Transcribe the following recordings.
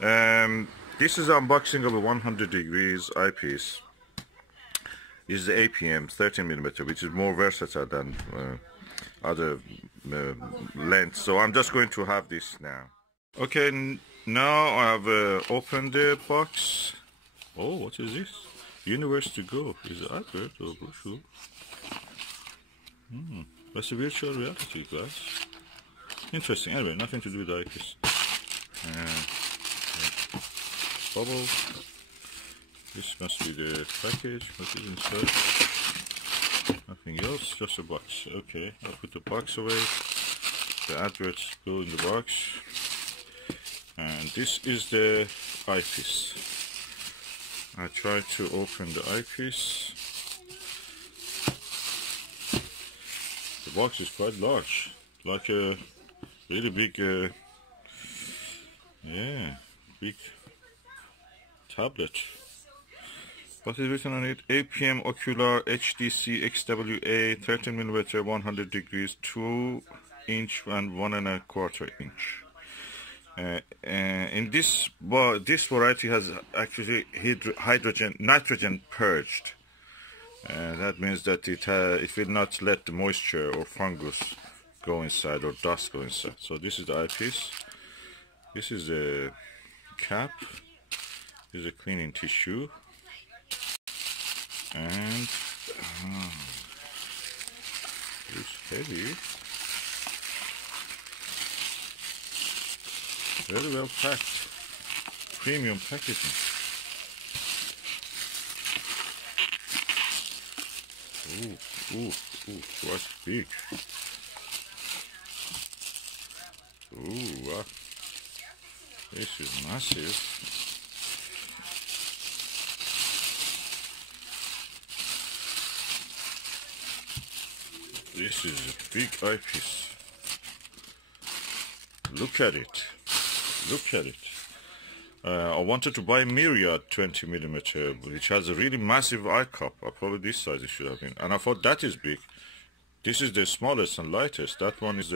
This is unboxing of a 100 degrees eyepiece. This is the APM 13mm, which is more versatile than other lengths. So I'm just going to have this now. Okay, now I have opened the box. Oh, what is this? Universe to go. Is it advert or brochure? That's a virtual reality, guys. Interesting. Anyway, nothing to do with the eyepiece. Bubble. This must be the package. What is inside? Nothing else, just a box. Okay, I'll put the box away. The adverts go in the box. And this is the eyepiece. I try to open the eyepiece. The box is quite large, like a really big, big tablet. What is written on it? APM Ocular HDC XWA 13mm 100 degrees 2 inch and 1¼ inch. In this variety has actually nitrogen purged. That means that it will not let the moisture or fungus go inside or dust go inside. So this is the eyepiece. This is the cap. This is a cleaning tissue. And it's heavy. Very well packed. Premium packaging. Ooh, quite big. Ooh, wow. This is massive. This is a big eyepiece. Look at it. Look at it. I wanted to buy a Myriad 20mm, which has a really massive eye cup. Probably this size it should have been. And I thought that is big. This is the smallest and lightest. That one is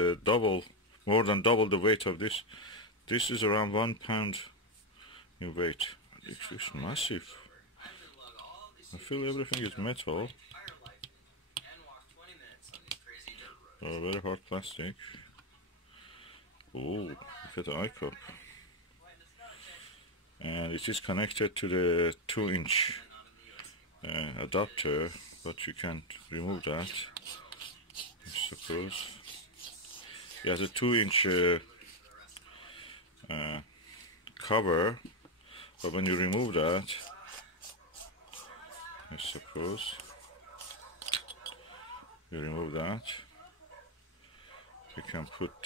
more than double the weight of this. This is around 1 pound in weight. This is massive. I feel everything is metal. Oh, very hard plastic. Oh, look at the eye cup. And it is connected to the 2-inch adapter, but you can't remove that, I suppose. It has a 2-inch cover, but when you remove that, I suppose, you remove that, you can put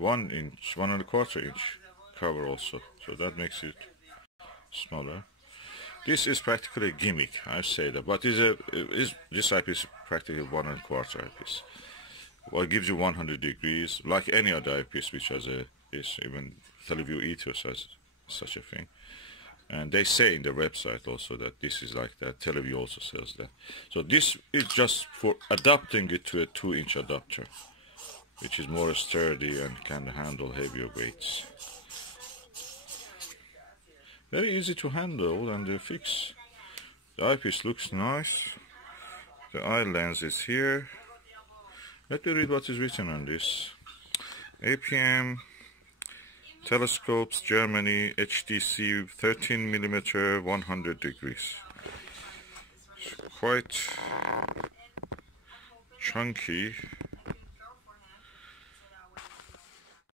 1¼ inch cover also, so that makes it smaller. This is practically a gimmick, I say that, but this eyepiece is practically 1¼ eyepiece. Well, it gives you 100 degrees, like any other eyepiece which has even Teleview Ethos has such a thing. And they say in their website also that this is like that. Teleview also sells that. So this is just for adapting it to a 2-inch adapter, which is more sturdy and can handle heavier weights. Very easy to handle and fix. The eyepiece looks nice. The eye lens is here. Let me read what is written on this. APM Telescopes, Germany, HDC 13mm 100 degrees. It's quite chunky.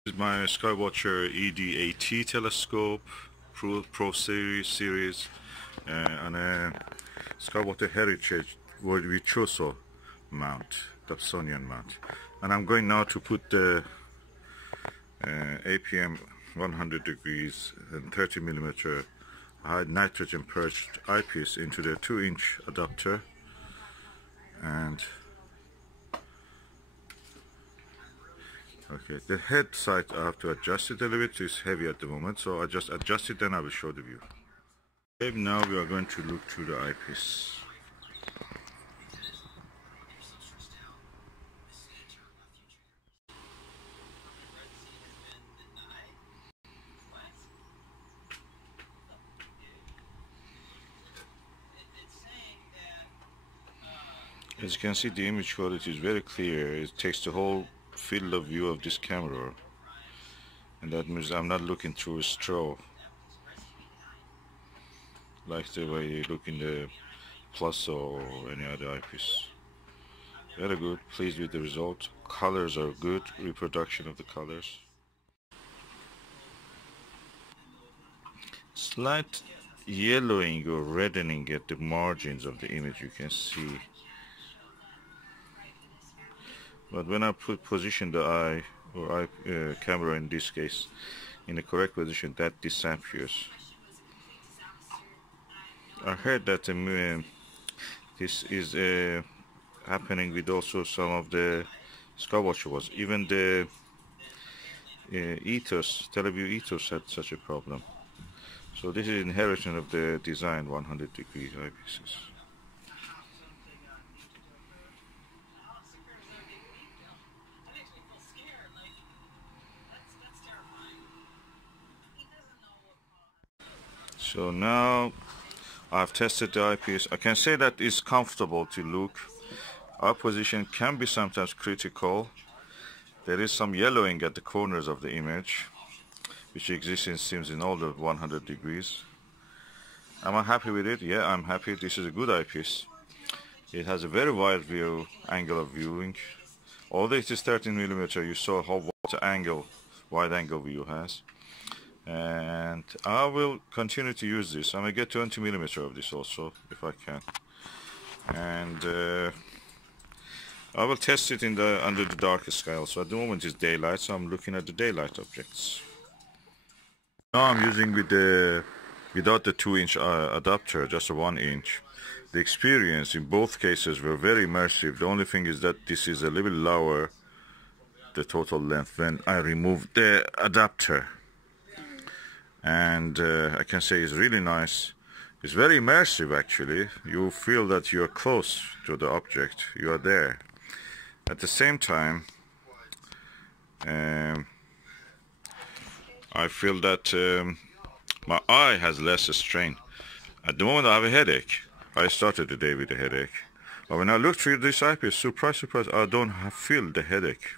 This is my Skywatcher ED-AT telescope, Pro series, and a Skywatcher Heritage Virtuoso mount, Dobsonian mount. And I'm going now to put the APM 100 degrees and 30mm high nitrogen purged eyepiece into the 2-inch adapter. And okay, the head side I have to adjust it a little bit. It's heavy at the moment, so I just adjust it, then I will show the view. Okay, now we are going to look through the eyepiece. As you can see, the image quality is very clear. It takes the whole field of view of this camera, and that means I'm not looking through a straw like the way you look in the Plus or any other eyepiece. Very good, pleased with the result. Colors are good, reproduction of the colors. Slight yellowing or reddening at the margins of the image you can see. But when I position the eye or camera in this case in the correct position, that disappears. I heard that this is happening with also some of the Skywatch. Even the Ethos, Teleview Ethos had such a problem. So this is inheritance of the design 100-degree eyepieces. So now I've tested the eyepiece. I can say that it's comfortable to look. Eye position can be sometimes critical. There is some yellowing at the corners of the image, which exists in seems in all the 100 degrees. Am I happy with it? Yeah, I'm happy. This is a good eyepiece. It has a very wide view, angle of viewing. Although it is 13mm, you saw how wide angle view has. And I will continue to use this. I may get 20mm of this also, if I can. And I will test it in under the darkest sky also. At the moment it's daylight, so I'm looking at the daylight objects. Now I'm using without the 2-inch adapter, just a 1-inch. The experience in both cases were very immersive. The only thing is that this is a little lower, the total length, when I removed the adapter. And I can say it's really nice. It's very immersive actually. You feel that you're close to the object, you are there. At the same time, I feel that my eye has less strain. At the moment I have a headache. I started the day with a headache. But when I look through this eyepiece, surprise, I don't feel the headache.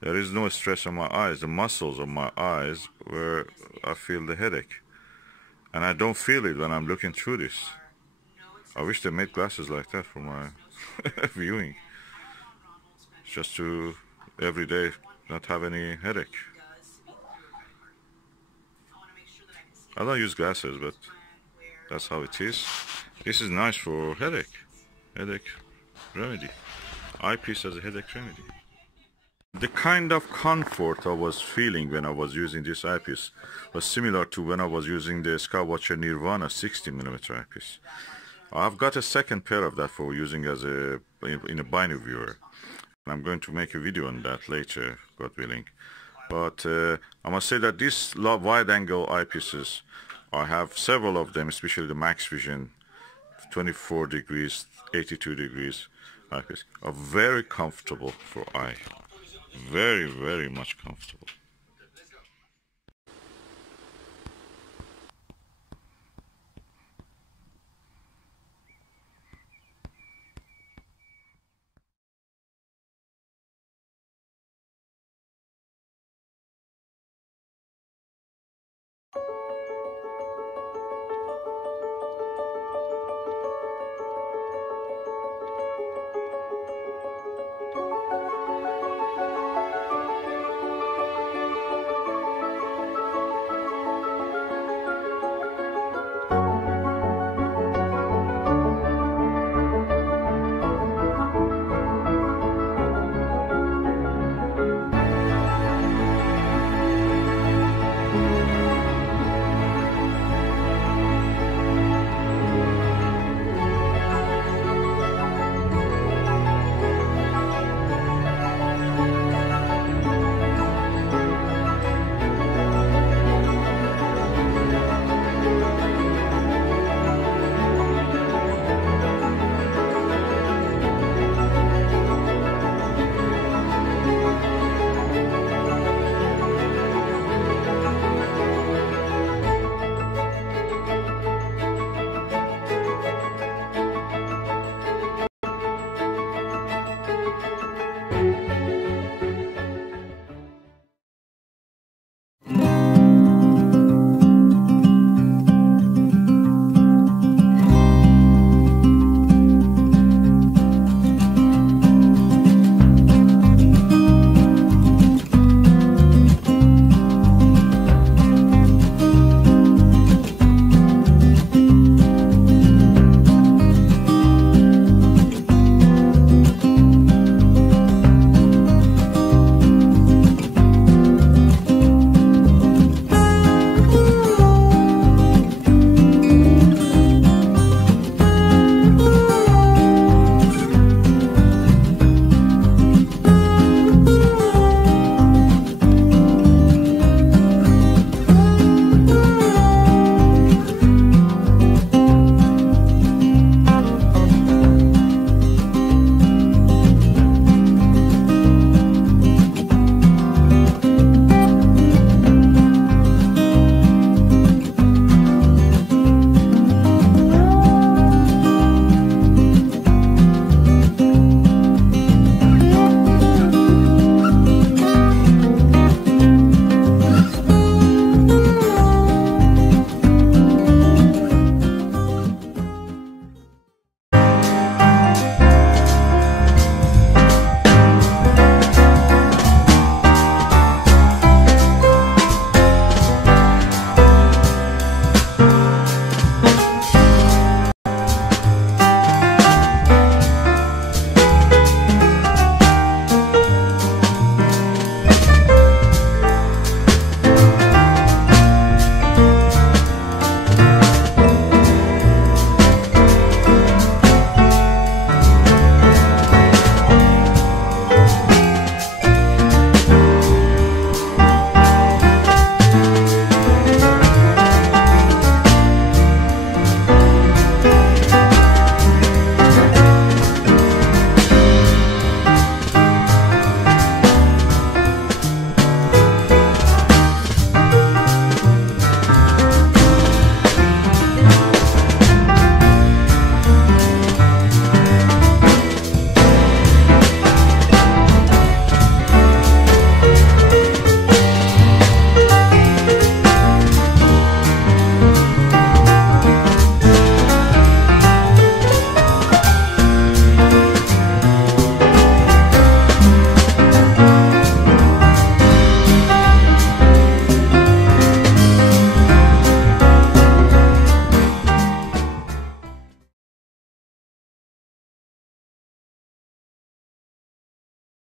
There is no stress on my eyes, the muscles of my eyes where I feel the headache. And I don't feel it when I'm looking through this. I wish they made glasses like that for my viewing. Just to, every day, not have any headache. I don't use glasses, but that's how it is. This is nice for headache remedy. Eyepiece as a headache remedy. The kind of comfort I was feeling when I was using this eyepiece was similar to when I was using the Skywatch Nirvana 60mm eyepiece. I've got a second pair of that for using as in a binary viewer. And I'm going to make a video on that later, God willing. But I must say that these wide-angle eyepieces, I have several of them, especially the Max Vision 24 degrees, 82 degrees eyepiece, are very comfortable for eye. Very, very much comfortable.